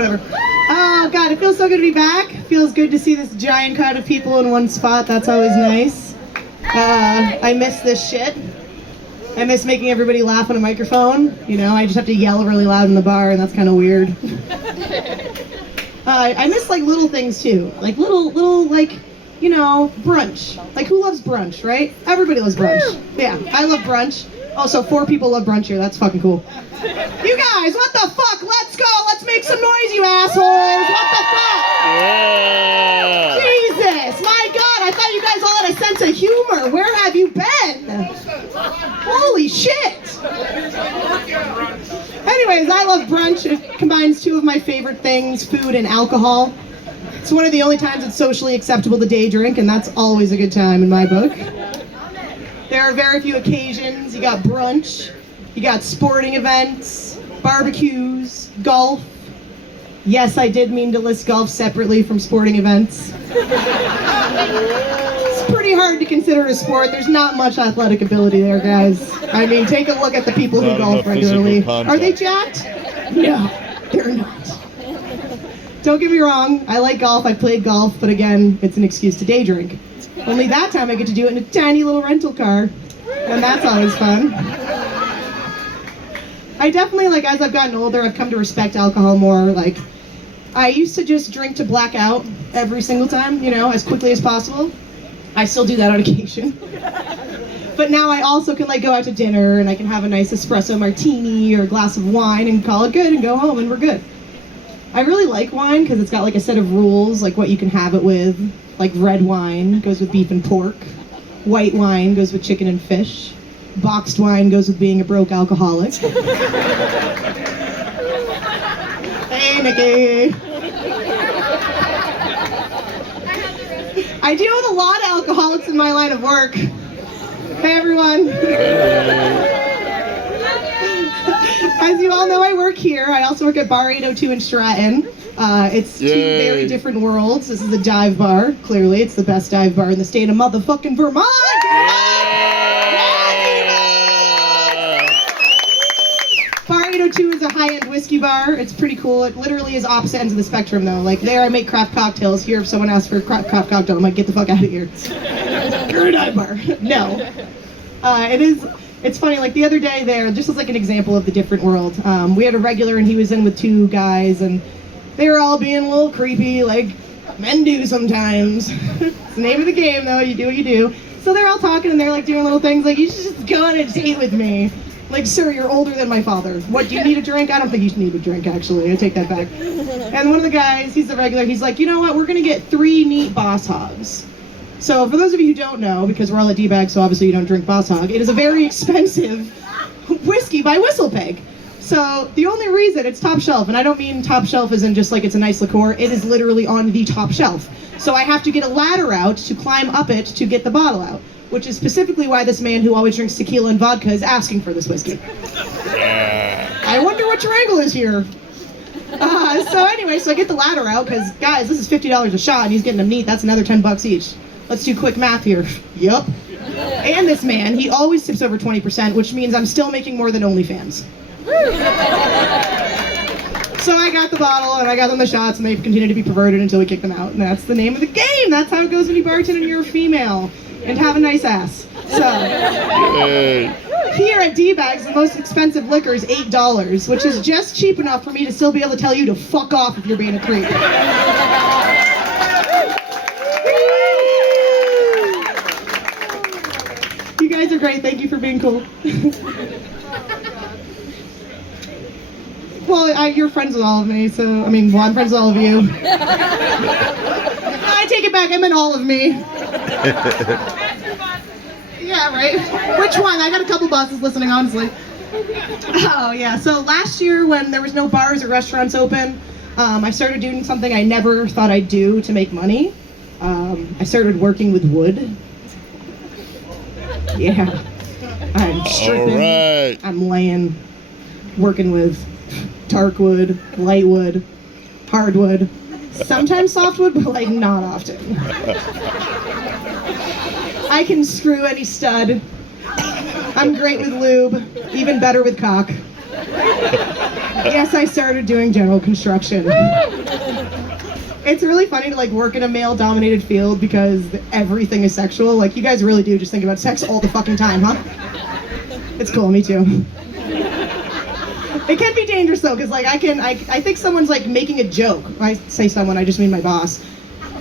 whatever. Oh, God, it feels so good to be back. It feels good to see this giant crowd of people in one spot. That's always nice. I miss this shit. I miss making everybody laugh on a microphone. You know, I just have to yell really loud in the bar, and that's kind of weird. I miss, like, little things, too. Like, little, like, you know, brunch. Like, who loves brunch, right? Everybody loves brunch. Yeah, I love brunch. Oh, so 4 people love brunch here. That's fucking cool. You guys, what the fuck? Let's go. Let's make some noise, you assholes. What the fuck? Yeah. Jesus, my God. I thought you guys all had a sense of humor. Where have you been? Holy shit. Anyways, I love brunch. It combines 2 of my favorite things, food and alcohol. It's one of the only times it's socially acceptable to day drink, and that's always a good time in my book. There are very few occasions. You got brunch, you got sporting events, barbecues, golf. Yes, I did mean to list golf separately from sporting events. It's pretty hard to consider a sport. There's not much athletic ability there, guys. I mean, take a look at the people who golf regularly. Are they jacked? No, they're not. Don't get me wrong, I like golf, I played golf, but again, it's an excuse to day drink. Only that time I get to do it in a tiny little rental car, and that's always fun. I definitely, like, as I've gotten older, I've come to respect alcohol more. Like, I used to just drink to black out every single time, you know, as quickly as possible. I still do that on occasion. But now I also can, like, go out to dinner, and I can have a nice espresso martini or a glass of wine and call it good and go home, and we're good. I really like wine because it's got, like, a set of rules, like what you can have it with. Like, red wine goes with beef and pork. White wine goes with chicken and fish. Boxed wine goes with being a broke alcoholic. Hey, Nikki. I deal with a lot of alcoholics in my line of work. Hey, everyone. As you all know, I work here. I also work at Bar 802 in Stratton. It's 2 very different worlds. This is a dive bar. Clearly, it's the best dive bar in the state of motherfucking Vermont. Bar 802 is a high-end whiskey bar. It's pretty cool. It literally is opposite ends of the spectrum, though. Like, there I make craft cocktails. Here, if someone asks for a craft cocktail, I'm like, get the fuck out of here. You're a dive bar. No. It's funny, like the other day there, just as like an example of the different world, we had a regular and he was in with 2 guys and they were all being a little creepy, like men do sometimes. It's the name of the game though, you do what you do. So they're all talking and they're like doing little things like, you should just go on a date with me. Like, sir, you're older than my father. What, do you need a drink? I don't think you need a drink, actually. I take that back. And one of the guys, he's the regular, he's like, you know what, we're gonna get 3 neat Boss Hogs. So for those of you who don't know, because we're all at D-Bag, so obviously you don't drink Boss Hog, it is a very expensive whiskey by Whistlepig. So the only reason it's top shelf, and I don't mean top shelf as in just like it's a nice liqueur, it is literally on the top shelf. So I have to get a ladder out to climb up it to get the bottle out, which is specifically why this man who always drinks tequila and vodka is asking for this whiskey. I wonder what your angle is here. So anyway, so I get the ladder out, because guys, this is $50 a shot, and he's getting them neat, that's another $10 each. Let's do quick math here. Yup. And this man, he always tips over 20%, which means I'm still making more than OnlyFans. So I got the bottle, and I got them the shots, and they continue to be perverted until we kick them out. And that's the name of the game. That's how it goes when you bartend and you're a female. And have a nice ass. So, here at D-Bags, the most expensive liquor is $8, which is just cheap enough for me to still be able to tell you to fuck off if you're being a creep. You guys are great. Thank you for being cool. Well, you're friends with all of me, so, well, I'm friends with all of you. I take it back, I meant all of me. Yeah, right? Which one? I got a couple bosses listening, honestly. Oh, yeah, so last year when there was no bars or restaurants open, I started doing something I never thought I'd do to make money. I started working with wood. Yeah. I'm stripping, right. I'm laying, working with dark wood, light wood, hardwood, sometimes softwood, but like not often. I can screw any stud. I'm great with lube, even better with cock. Yes, I started doing general construction. It's really funny to like work in a male-dominated field because everything is sexual. Like, you guys really do just think about sex all the fucking time, huh? It's cool, me too. It can be dangerous though, because like I think someone's like making a joke. I say someone, I just mean my boss.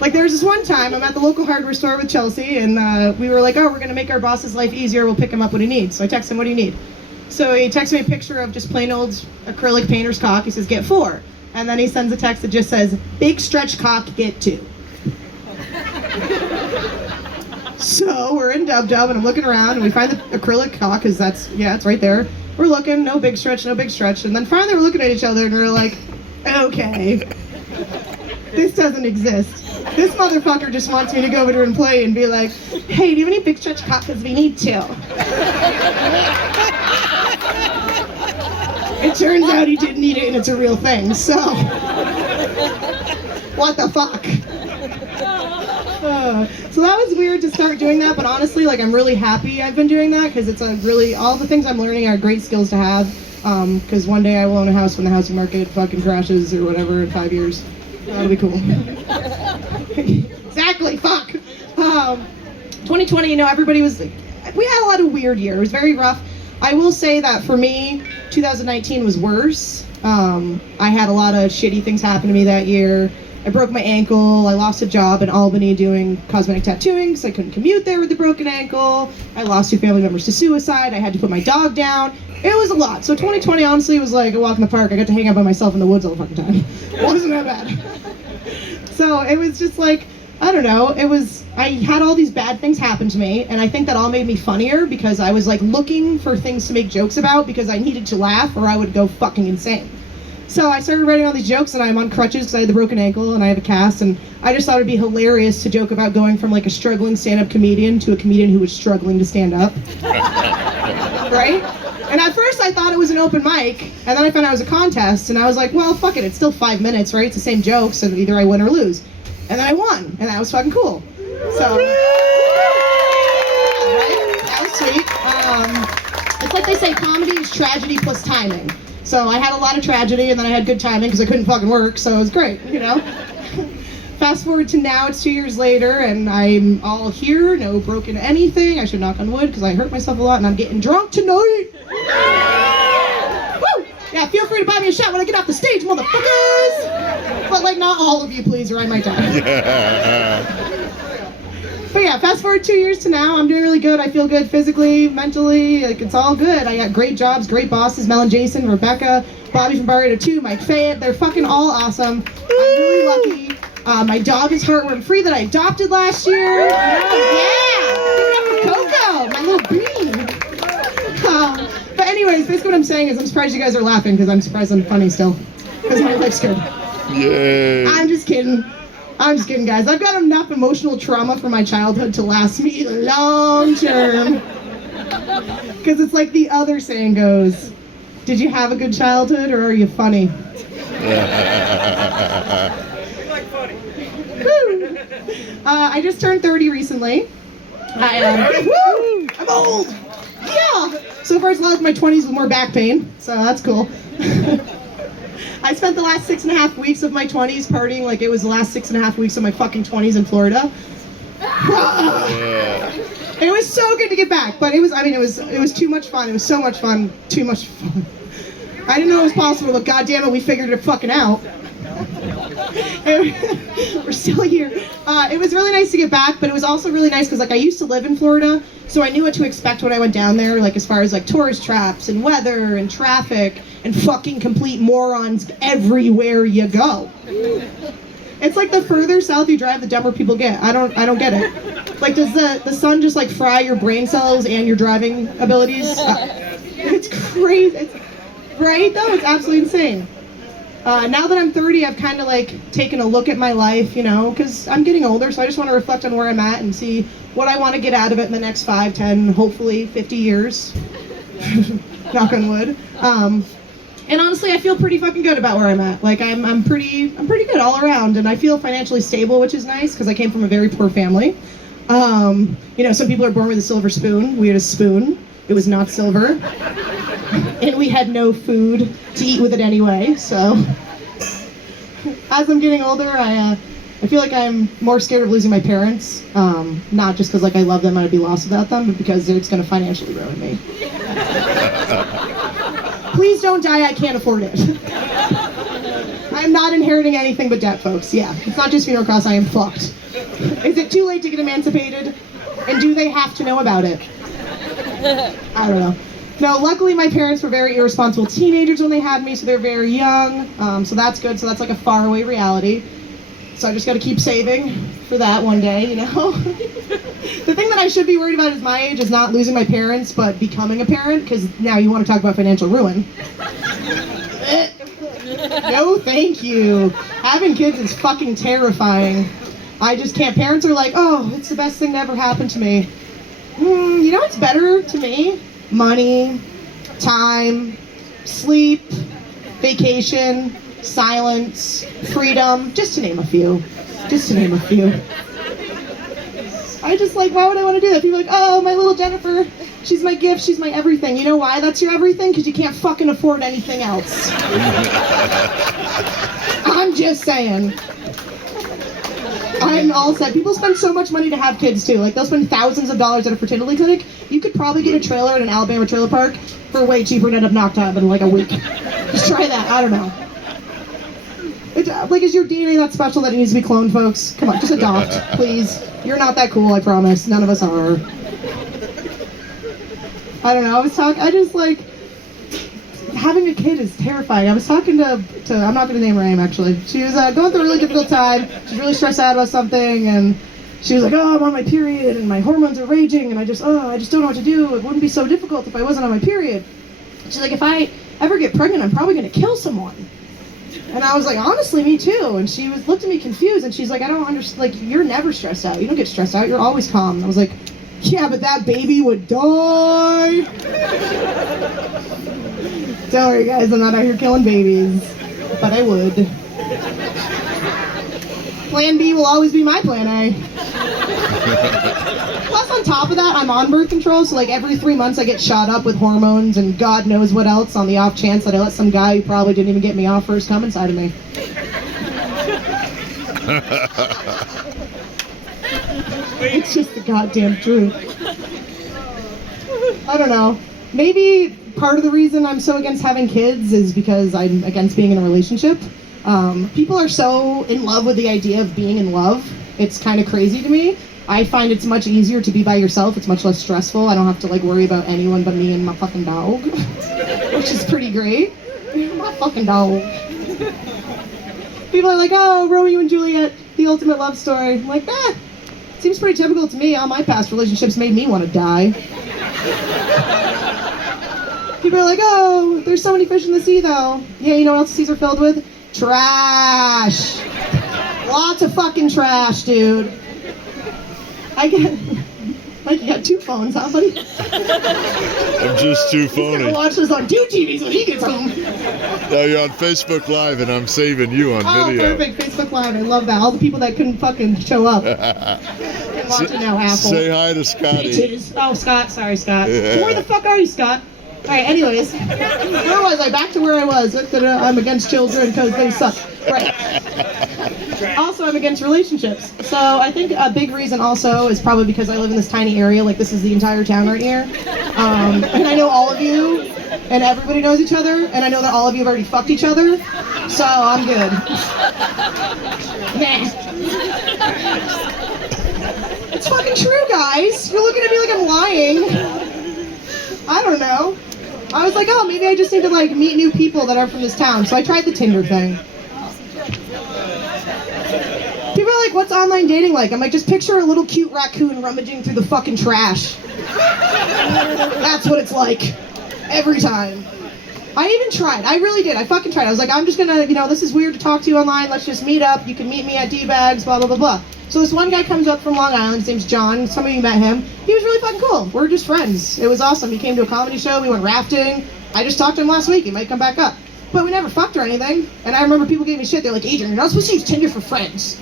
Like, there was this one time, I'm at the local hardware store with Chelsea, and we were like, oh, we're gonna make our boss's life easier, we'll pick him up what he needs. So I text him, what do you need? So he texts me a picture of just plain old acrylic painter's cock. He says, get 4. And then he sends a text that just says, big stretch cock, get 2. So we're in Dub Dub, and I'm looking around, and we find the acrylic cock, because that's, yeah, it's right there. We're looking, no big stretch, no big stretch. And then finally we're looking at each other, and we're like, okay, this doesn't exist. This motherfucker just wants me to go over to an employee and be like, hey, do you have any big stretch cock? Because we need 2. It turns out he didn't need it, and it's a real thing, so. What the fuck? So that was weird to start doing that, but honestly, like, I'm really happy I've been doing that, because it's a really, all the things I'm learning are great skills to have, because one day I will own a house when the housing market fucking crashes or whatever in 5 years. That'll be cool. Exactly, fuck. 2020, you know, everybody was, we had a lot of weird year. It was very rough. I will say that for me, 2019 was worse. I had a lot of shitty things happen to me that year. I broke my ankle. I lost a job in Albany doing cosmetic tattooing because I couldn't commute there with the broken ankle. I lost 2 family members to suicide. I had to put my dog down. It was a lot. So 2020 honestly was like a walk in the park. I got to hang out by myself in the woods all the fucking time. It wasn't that bad. So it was just like, I don't know, I had all these bad things happen to me, and I think that all made me funnier because I was like looking for things to make jokes about because I needed to laugh or I would go fucking insane. So I started writing all these jokes, and I'm on crutches because I had the broken ankle and I have a cast, and I just thought it'd be hilarious to joke about going from like a struggling stand-up comedian to a comedian who was struggling to stand up. Right? And at first I thought it was an open mic, and then I found out it was a contest, and I was like, well, fuck it, it's still 5 minutes, right? It's the same jokes, and either I win or lose. And then I won, and that was fucking cool. So, right? That was sweet. It's like they say, comedy is tragedy plus timing. So I had a lot of tragedy, and then I had good timing because I couldn't fucking work, so it was great, you know? Fast forward to now, it's 2 years later, and I'm all here, no broken anything. I should knock on wood because I hurt myself a lot, and I'm getting drunk tonight. Woo! Yeah, feel free to buy me a shot when I get off the stage, motherfuckers! But like, not all of you, please, or I might die. But yeah, fast forward 2 years to now, I'm doing really good. I feel good physically, mentally, like it's all good. I got great jobs, great bosses, Mel and Jason, Rebecca, Bobby from Barreto 2, Mike Fayette, they're fucking all awesome. I'm really lucky. My dog is heartworm free that I adopted last year. Yeah! Give it up for Coco, my little bean. But anyways, basically what I'm saying is I'm surprised you guys are laughing because I'm surprised I'm funny still. Because my life's good. Yay! I'm just kidding. I'm just kidding, guys. I've got enough emotional trauma from my childhood to last me long term. Because it's like the other saying goes, did you have a good childhood or are you funny? I just turned 30 recently. I'm old! Yeah! So far, it's like my 20s with more back pain, so that's cool. I spent the last 6.5 weeks of my 20s partying like it was the last 6.5 weeks of my fucking 20s in Florida. It was so good to get back, but it was too much fun. It was so much fun, too much fun. I didn't know it was possible, but goddammit, we figured it fucking out. We're still here. It was really nice to get back, but it was also really nice because like I used to live in Florida, so I knew what to expect when I went down there, like as far as like tourist traps and weather and traffic and fucking complete morons everywhere you go. It's like the further south you drive, the dumber people get. I don't get it. Like, does the sun just like fry your brain cells and your driving abilities? It's crazy. Right though? It's absolutely insane. Now that I'm 30, I've kind of like taken a look at my life, you know, because I'm getting older, so I just want to reflect on where I'm at and see what I want to get out of it in the next 5, 10, hopefully 50 years. Knock on wood. And honestly, I feel pretty fucking good about where I'm at. Like, I'm pretty good all around, and I feel financially stable, which is nice because I came from a very poor family. You know, some people are born with a silver spoon. We had a spoon. It was not silver. and we had no food to eat with it anyway. So as I'm getting older, I feel like I'm more scared of losing my parents, not just because like I love them and I'd be lost without them, but because it's going to financially ruin me. Please don't die, I can't afford it. I'm not inheriting anything but debt, folks. Yeah, it's not just funeral costs, I am fucked. Is it too late to get emancipated? And do they have to know about it? I don't know. No, luckily my parents were very irresponsible teenagers when they had me, so they're very young, so that's good. So that's like a faraway reality. So I just got to keep saving for that one day, you know? The thing that I should be worried about at my age is not losing my parents, but becoming a parent, because now you want to talk about financial ruin. No, thank you. Having kids is fucking terrifying. I just can't. Parents are like, oh, it's the best thing to ever happen to me. You know what's better to me? Money, time, sleep, vacation, silence, freedom, just to name a few. Just to name a few. I just like, why would I want to do that? People are like, oh, my little Jennifer, she's my gift, she's my everything. You know why that's your everything? Because you can't fucking afford anything else. I'm just saying. I'm all set. People spend so much money to have kids too. Like they'll spend thousands of dollars at a fertility clinic. You could probably get a trailer at an Alabama trailer park for way cheaper and end up knocked out in like a week. Just try that. I don't know. Like, is your DNA that special that it needs to be cloned, folks? Come on, just adopt, please. You're not that cool, I promise. None of us are. I don't know. I just like, having a kid is terrifying. I was talking to I'm not going to name her name actually. She was going through a really difficult time. She's really stressed out about something, and she was like, oh, I'm on my period, and my hormones are raging, and I just don't know what to do. It wouldn't be so difficult if I wasn't on my period. She's like, if I ever get pregnant, I'm probably going to kill someone. And I was like, honestly, me too. And she looked at me confused, and she's like, I don't understand. Like, you're never stressed out. You don't get stressed out. You're always calm. And I was like, yeah, but that baby would die. Don't worry, guys. I'm not out here killing babies, but I would. Plan B will always be my plan A. Plus, on top of that, I'm on birth control, so like every 3 months I get shot up with hormones and God knows what else on the off chance that I let some guy who probably didn't even get me off first come inside of me. It's just the goddamn truth. I don't know. Maybe part of the reason I'm so against having kids is because I'm against being in a relationship. People are so in love with the idea of being in love. It's kind of crazy to me. I find it's much easier to be by yourself. It's much less stressful. I don't have to like worry about anyone but me and my fucking dog, which is pretty great. My fucking dog. People are like, oh, Romeo and Juliet, the ultimate love story. I'm like, seems pretty typical to me. All my past relationships made me want to die. People are like, oh, there's so many fish in the sea though. Yeah, you know what else the seas are filled with? Trash. Lots of fucking trash, dude. Like, you got two phones, huh, buddy? I'm just too phony. He's gonna watch this on two TVs when he gets home. No, you're on Facebook Live, and I'm saving you on video. Oh, perfect. Facebook Live. I love that. All the people that couldn't fucking show up. Can watch it now, asshole. Say hi to Scotty. Bitches. Oh, Scott. Sorry, Scott. Where the fuck are you, Scott? All right, anyways. Where was I? Back to where I was. I'm against children because they suck. Right. Also, I'm against relationships. So I think a big reason also is probably because I live in this tiny area. Like, this is the entire town right here. And I know all of you, and everybody knows each other, and I know that all of you have already fucked each other. So I'm good. Nah. It's fucking true, guys. You're looking at me like I'm lying. I don't know. I was like, oh, maybe I just need to like meet new people that are from this town. So I tried the Tinder thing. People are like, what's online dating like? I'm like, just picture a little cute raccoon rummaging through the fucking trash. That's what it's like. Every time. I even tried. I really did. I fucking tried. I was like, I'm just gonna, this is weird to talk to you online. Let's just meet up. You can meet me at D-Bags, blah, blah, blah, blah. So this one guy comes up from Long Island. His name's John. Some of you met him. He was really fucking cool. We're just friends. It was awesome. He came to a comedy show. We went rafting. I just talked to him last week. He might come back up. But we never fucked or anything. And I remember people gave me shit. They're like, Adrian, you're not supposed to use Tinder for friends.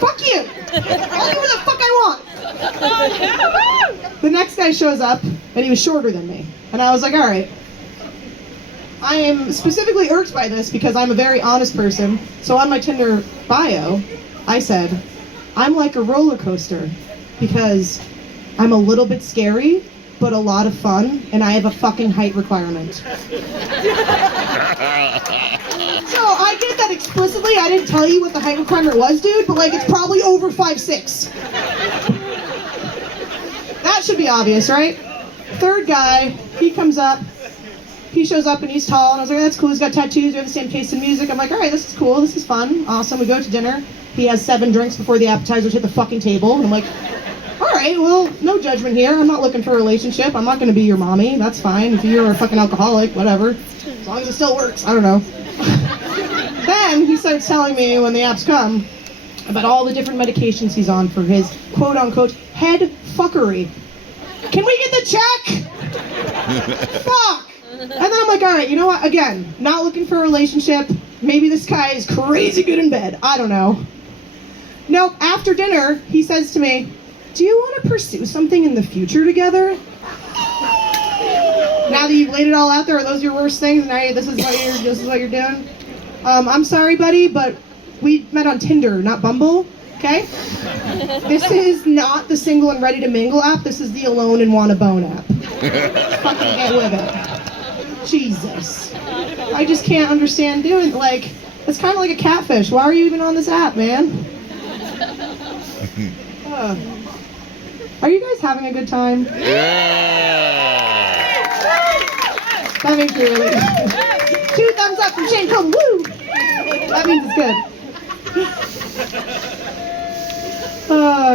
Fuck you. I'll do what the fuck I want. The next guy shows up, and he was shorter than me. And I was like, all right. I am specifically irked by this because I'm a very honest person. So on my Tinder bio, I said, I'm like a roller coaster because I'm a little bit scary, but a lot of fun, and I have a fucking height requirement. So I get that explicitly. I didn't tell you what the height requirement was, dude, but like it's probably over 5'6". That should be obvious, right? Third guy, he comes up. He shows up and he's tall, and I was like, that's cool, he's got tattoos, we have the same taste in music. I'm like, all right, this is cool, this is fun, awesome. We go to dinner. He has 7 drinks before the appetizers hit the fucking table, and I'm like, all right, well, no judgment here. I'm not looking for a relationship. I'm not going to be your mommy. That's fine. If you're a fucking alcoholic, whatever. As long as it still works. I don't know. Then he starts telling me when the apps come about all the different medications he's on for his quote-unquote head fuckery. Can we get the check? Fuck! And then I'm like, all right, you know what? Again, not looking for a relationship. Maybe this guy is crazy good in bed. I don't know. Nope, after dinner, he says to me, do you want to pursue something in the future together? Now that you've laid it all out there, are those your worst things? Now this is what you're doing? I'm sorry, buddy, but we met on Tinder, not Bumble, okay? This is not the single and ready to mingle app. This is the alone and want a bone app. Fucking get with it. Jesus. I just can't understand doing, like, it's kind of like a catfish. Why are you even on this app, man? Are you guys having a good time? Yeah! That makes me really good. 2 thumbs up from Shane Cole, woo! That means it's good.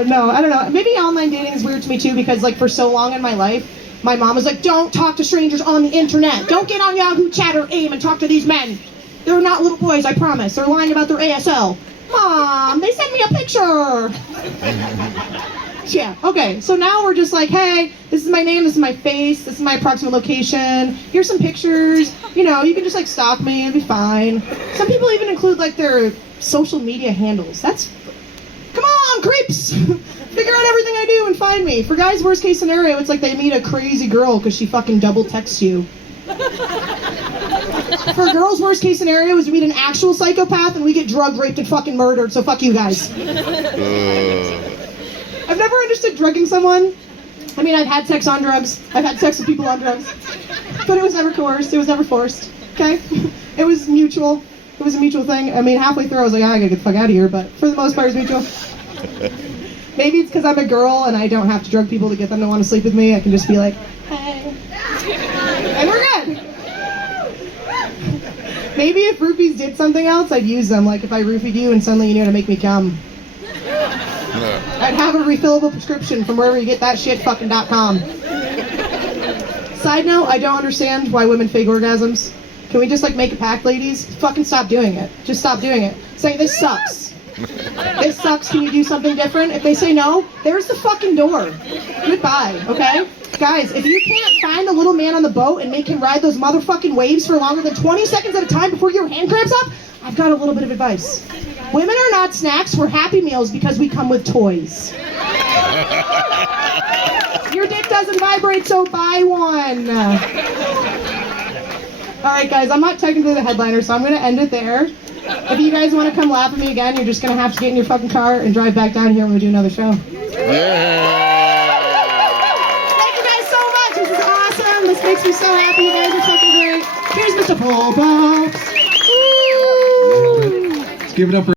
No, I don't know. Maybe online dating is weird to me too because like for so long in my life, my mom was like, don't talk to strangers on the internet. Don't get on Yahoo Chat or AIM and talk to these men. They're not little boys, I promise. They're lying about their ASL. Mom, they sent me a picture. Yeah, okay, so now we're just like, hey, this is my name, this is my face, this is my approximate location, here's some pictures, you know, you can just like stalk me, it'll be fine. Some people even include like their social media handles. That's, come on, creeps! Figure out everything I do and find me. For guys, worst case scenario, it's like they meet a crazy girl because she fucking double texts you. For girls, worst case scenario is we meet an actual psychopath and we get drugged, raped, and fucking murdered, so fuck you guys. I've never understood drugging someone. I mean, I've had sex on drugs. I've had sex with people on drugs. But it was never coerced. It was never forced. Okay? It was mutual. It was a mutual thing. I mean, halfway through I was like, I gotta get the fuck out of here. But for the most part, it was mutual. Maybe it's because I'm a girl and I don't have to drug people to get them to want to sleep with me. I can just be like, hey. And we're good. Maybe if roofies did something else, I'd use them. Like if I roofied you and suddenly you knew how to make me come. I'd have a refillable prescription from wherever you get that shit, fucking.com. Side note, I don't understand why women fake orgasms. Can we just like make a pact, ladies? Fucking stop doing it. Just stop doing it. Say, this sucks. This sucks, can you do something different? If they say no, there's the fucking door. Goodbye, okay? Guys, if you can't find the little man on the boat and make him ride those motherfucking waves for longer than 20 seconds at a time before your hand cramps up, I've got a little bit of advice. Women are not snacks, we're Happy Meals because we come with toys. Your dick doesn't vibrate, so buy one. Alright guys, I'm not technically the headliner, so I'm going to end it there. If you guys want to come laugh at me again, you're just going to have to get in your fucking car and drive back down here when we do another show. Yeah! Thank you guys so much, this is awesome. This makes me so happy, you guys are fucking great. Here's Mr. Paul Box. Let's give it up for